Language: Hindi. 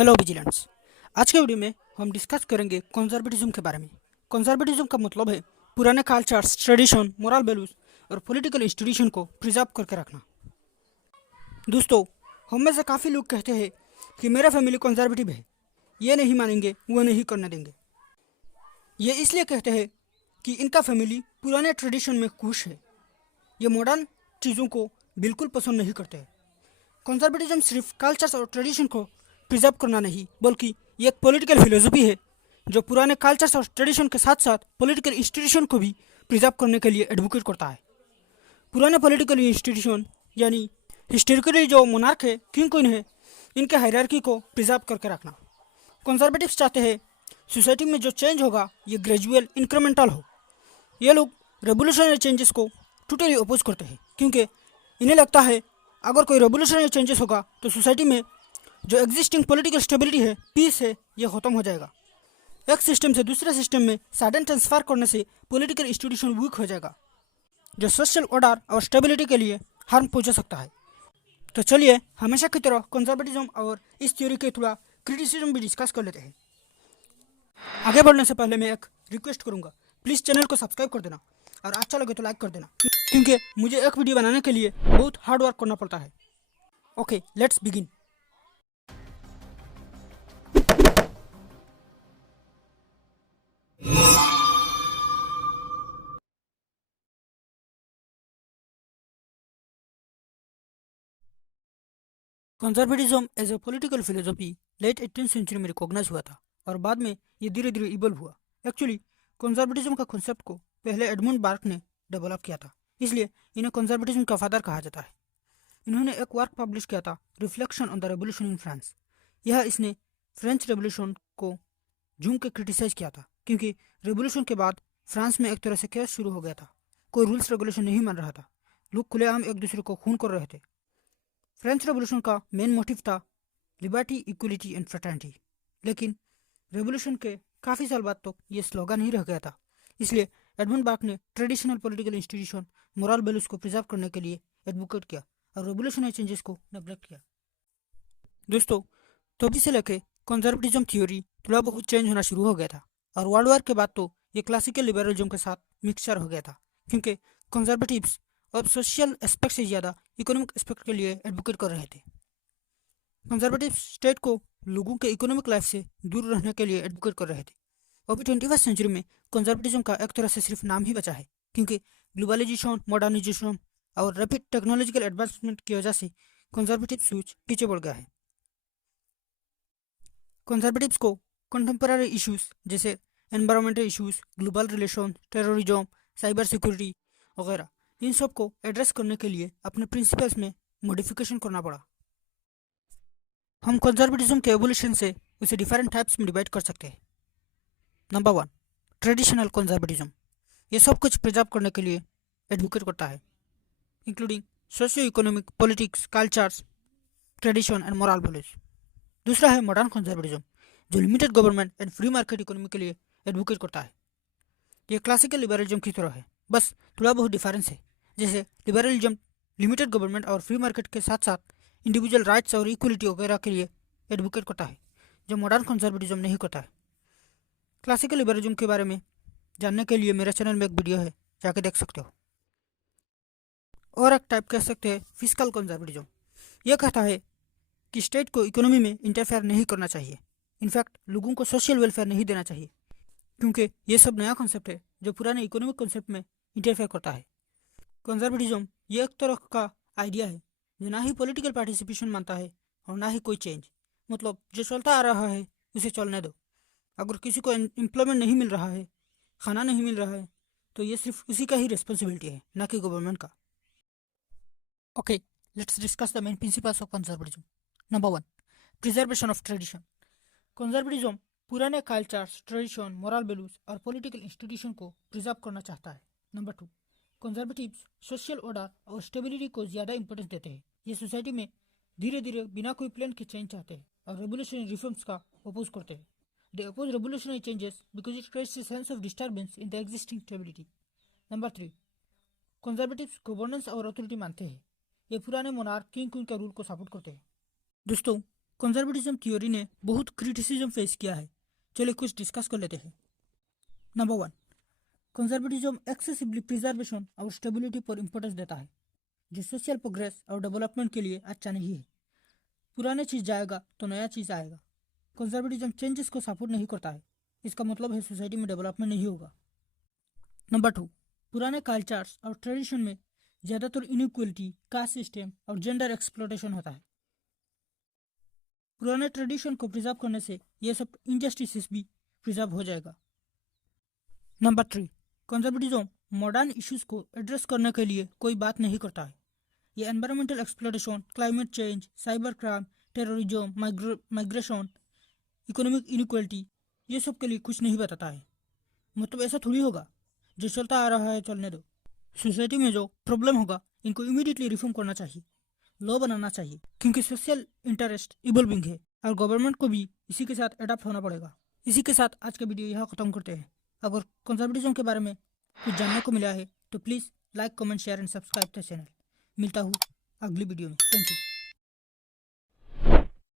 हेलो विजिलेंट्स। आज के वीडियो में हम डिस्कस करेंगे कंजर्वेटिज्म के बारे में। कंजर्वेटिज्म का मतलब है पुराने कल्चर्स, ट्रेडिशन, मोरल वैल्यूज और पॉलिटिकल इंस्टीट्यूशन को प्रिजर्व करके रखना। दोस्तों, हम में से काफ़ी लोग कहते हैं कि मेरा फैमिली कंजर्वेटिव है, ये नहीं मानेंगे, वो नहीं करने देंगे। ये इसलिए कहते हैं कि इनका फैमिली पुराने ट्रेडिशन में खुश है, ये मॉडर्न चीज़ों को बिल्कुल पसंद नहीं करते हैं। कंजर्वेटिज्म सिर्फ कल्चर्स और ट्रेडिशन को प्रिजर्व करना नहीं, बल्कि ये एक पॉलिटिकल फिलोसफी है जो पुराने कल्चर्स और ट्रेडिशन के साथ साथ पॉलिटिकल इंस्टीट्यूशन को भी प्रिजर्व करने के लिए एडवोकेट करता है। पुराने पॉलिटिकल इंस्टीट्यूशन यानी हिस्टोरिकली जो मोनार्क है, किंग क्वीन है, इनके हायरार्की को प्रिजर्व करके रखना। कंजर्वेटिव्स चाहते हैं सोसाइटी में जो चेंज होगा ये ग्रेजुअल इंक्रीमेंटल हो। ये लोग रेवोल्यूशनरी चेंजेस को टोटली अपोज करते हैं, क्योंकि इन्हें लगता है अगर कोई रेवोल्यूशनरी चेंजेस होगा तो सोसाइटी में जो एग्जिस्टिंग पॉलिटिकल स्टेबिलिटी है, पीस है, ये ख़त्म हो जाएगा। एक सिस्टम से दूसरे सिस्टम में सडन ट्रांसफर करने से पॉलिटिकल इंस्टीट्यूशन वीक हो जाएगा, जो सोशल ऑर्डर और स्टेबिलिटी के लिए हार्म पहुंचा सकता है। तो चलिए हमेशा की तरह कंजर्वेटिज्म और इस थ्योरी के थोड़ा क्रिटिसिज्म भी डिस्कस कर लेते हैं। आगे बढ़ने से पहले मैं एक रिक्वेस्ट करूंगा, प्लीज़ चैनल को सब्सक्राइब कर देना और अच्छा लगे तो लाइक कर देना, क्योंकि मुझे एक वीडियो बनाने के लिए बहुत हार्ड वर्क करना पड़ता है। Okay, let's begin. Conservatism as a political philosophy late 18th century में रिकॉग्नाइज हुआ था और बाद में ये धीरे धीरे इवॉल्व हुआ। एक्चुअली कंजर्वेटिज्म का कॉन्सेप्ट को पहले एडमंड बार्क ने डेवलप किया था, इसलिए इन्हें कंजर्वेटिज्म का फादर कहा जाता है। इन्होंने एक वर्क पब्लिश किया था, reflection on the revolution in France. यह इसने फ्रेंच रेवोल्यूशन को झूम के क्रिटिसाइज किया था, क्योंकि रेवोल्यूशन के बाद फ्रांस में एक तरह से केस शुरू हो गया था। कोई रूल्स रेगुलेशन नहीं मान रहा था, लोग खुलेआम एक दूसरे को खून कर रहे थे। फ्रेंच रेवोल्यूशन का मेन मोटिव था लिबर्टी, इक्वलिटी एंड फ्रेटर्निटी, लेकिन रेवोल्यूशन के काफ़ी साल बाद तो ये स्लोगन ही रह गया था। इसलिए एडमंड बार्क ने traditional political institution, moral values को प्रिजर्व करने के लिए एडवोकेट किया और रेवोल्यूशनरी चेंजेस को नेग्लेक्ट किया। दोस्तों, तभी से लेके कंजर्वेटिज्म थ्योरी थोड़ा बहुत चेंज होना शुरू हो गया था और वर्ल्ड वॉर के बाद तो ये क्लासिकल लिबरलिज्म के साथ मिक्सचर हो गया था, क्योंकि कंजर्वेटिव्स अब सोशल एस्पेक्ट से ज़्यादा इकोनॉमिक एस्पेक्ट के लिए एडवोकेट कर रहे थे। कंजर्वेटिव स्टेट को लोगों के इकोनॉमिक लाइफ से दूर रहने के लिए एडवोकेट कर रहे थे। अभी 21st सेंचुरी में कंजर्वेटिज्म का एक तरह से सिर्फ नाम ही बचा है, क्योंकि ग्लोबलाइजेशन, मॉडर्नाइजेशन और रैपिड टेक्नोलॉजिकल एडवांसमेंट की वजह से कंजर्वेटिव सोच पीछे बढ़ गया है। कंजर्वेटिव्स को कंटेम्पररी इश्यूज जैसे environmental issues, global relation, terrorism, cyber security वगैरह, इन सब को एड्रेस करने के लिए अपने प्रिंसिपल्स में मॉडिफिकेशन करना पड़ा। हम कंजर्वेटिज्म के एवोल्यूशन से उसे डिफरेंट टाइप्स में डिवाइड कर सकते हैं। Number 1, traditional conservatism. ये सब कुछ प्रिजर्व करने के लिए एडवोकेट करता है, including socio economic, politics, cultures, tradition and moral values. दूसरा है मॉडर्न कंजर्वेटिज्म, जो limited government and free market economy के लिए एडवोकेट करता है। ये क्लासिकल लिबरलिज्म की तरह है, बस थोड़ा बहुत डिफरेंस है। जैसे लिबरलिज्म लिमिटेड गवर्नमेंट और फ्री मार्केट के साथ साथ इंडिविजुअल राइट्स और इक्वलिटी वगैरह के लिए एडवोकेट करता है, जो मॉडर्न कंजर्वेटिज्म नहीं करता है। क्लासिकल लिबरलिज्म के बारे में जानने के लिए मेरे चैनल में एक वीडियो है, जाके देख सकते हो। और एक टाइप कह सकते हैं फिस्कल कंजर्वेटिज्म। यह कहता है कि स्टेट को इकोनॉमी में इंटरफेयर नहीं करना चाहिए, इनफैक्ट लोगों को सोशल वेलफेयर नहीं देना चाहिए, क्योंकि ये सब नया कॉन्सेप्ट है जो पुराने इकोनॉमिक कॉन्सेप्ट में इंटरफेयर करता है। कंजर्वेटिज्म ये एक तरह का आइडिया है जो ना ही पॉलिटिकल पार्टिसिपेशन मानता है और ना ही कोई चेंज, मतलब जो चलता आ रहा है उसे चलने दो। अगर किसी को एम्प्लॉयमेंट नहीं मिल रहा है, खाना नहीं मिल रहा है, तो ये सिर्फ उसी का ही रिस्पॉन्सिबिलिटी है, ना कि गवर्नमेंट का। Okay, let's discuss the main principles of conservatism. Number 1, preservation of tradition. Conservatism पुराने कल्चर्स, ट्रेडिशन, मोरल वैल्यूज और पॉलिटिकल इंस्टीट्यूशन को प्रिजर्व करना चाहता है। नंबर 2, कंजर्वेटिव्स सोशल ऑर्डर और स्टेबिलिटी को ज़्यादा इंपॉर्टेंस देते हैं। ये सोसाइटी में धीरे धीरे बिना कोई प्लान के चेंज चाहते हैं और रेवोल्यूशनरी रिफॉर्म्स का अपोज करते हैं। They oppose revolutionary changes because it creates a sense of disturbance in the existing stability. Number 3, conservatives governance और अथॉरिटी मानते हैं। ये पुराने मोनार्क, किंग क्वीन के रूल को सपोर्ट करते हैं। दोस्तों, कंजर्वेटिज्म थ्योरी ने बहुत क्रिटिसिज्म फेस किया है। चलिए कुछ डिस्कस कर लेते हैं। नंबर 1, कंजर्वेटिज्म एक्सेसिवली प्रिजर्वेशन और स्टेबिलिटी पर इंपॉर्टेंस देता है, जो सोशल प्रोग्रेस और डेवलपमेंट के लिए अच्छा नहीं है। पुराने चीज़ जाएगा तो नया चीज़ आएगा। कंजर्वेटिज्म चेंजेस को सपोर्ट नहीं करता है, इसका मतलब है सोसाइटी में डेवलपमेंट नहीं होगा। नंबर 2, पुराने कल्चर्स और ट्रेडिशन में ज़्यादातर इनइक्वलिटी, कास्ट सिस्टम और जेंडर एक्सप्लॉयटेशन होता है। पुराने ट्रेडिशन को प्रिजर्व करने से ये सब इनजस्टिसेस भी प्रिजर्व हो जाएगा। नंबर 3, कंजर्वेटिज्म मॉडर्न इश्यूज को एड्रेस करने के लिए कोई बात नहीं करता है। ये environmental exploitation, climate change, cyber crime, terrorism, migration, economic inequality, ये सब के लिए कुछ नहीं बताता है। मतलब ऐसा थोड़ी होगा, जो चलता आ रहा है चलने दो। सोसाइटी में जो प्रॉब्लम होगा इनको इमीडिएटली रिफॉर्म करना चाहिए, लॉ बनाना चाहिए, क्योंकि सोशल इंटरेस्ट इवॉल्विंग है और गवर्नमेंट को भी इसी के साथ अडॉप्ट होना पड़ेगा। इसी के साथ आज का वीडियो यहाँ खत्म करते हैं। अगर कंजर्वेटिज्म के बारे में कुछ जानने को मिला है तो please like, comment, share and subscribe the channel. मिलता हूँ अगली वीडियो में। Thank you.